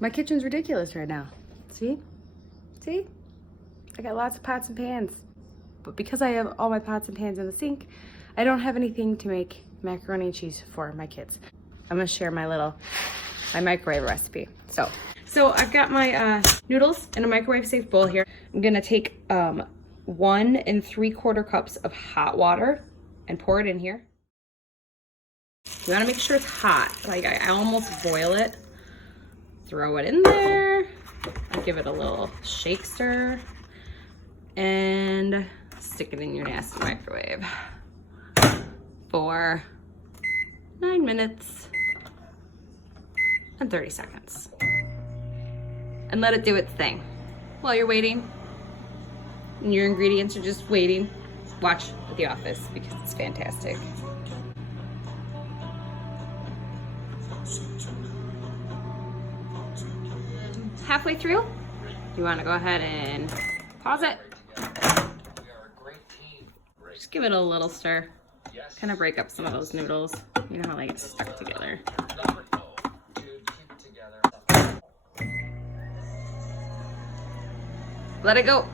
My kitchen's ridiculous right now. See? See? I got lots of pots and pans. But because I have all my pots and pans in the sink, I don't have anything to make macaroni and cheese for my kids. I'm gonna share my microwave recipe. So I've got my noodles in a microwave safe bowl here. I'm gonna take 1 3/4 cups of hot water and pour it in here. You wanna make sure it's hot. Like I almost boil it. Throw it in there. I'll give it a little shake stir and stick it in your nasty microwave for 9 minutes and 30 seconds. And let it do its thing. While you're waiting, and your ingredients are just waiting, watch The Office because it's fantastic. Halfway through, you want to go ahead and pause it. Just give it a little stir. Kind of break up some of those noodles. You know how they get stuck together. Let it go.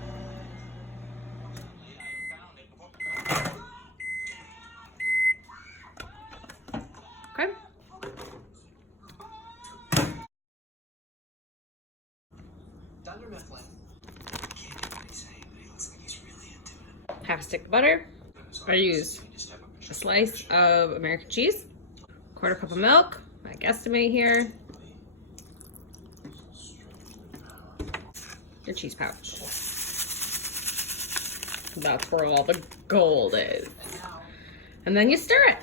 Okay. Half a stick of butter. I use a slice of American cheese, 1/4 cup of milk, I guesstimate here. Your cheese pouch. That's where all the gold is. And then you stir it.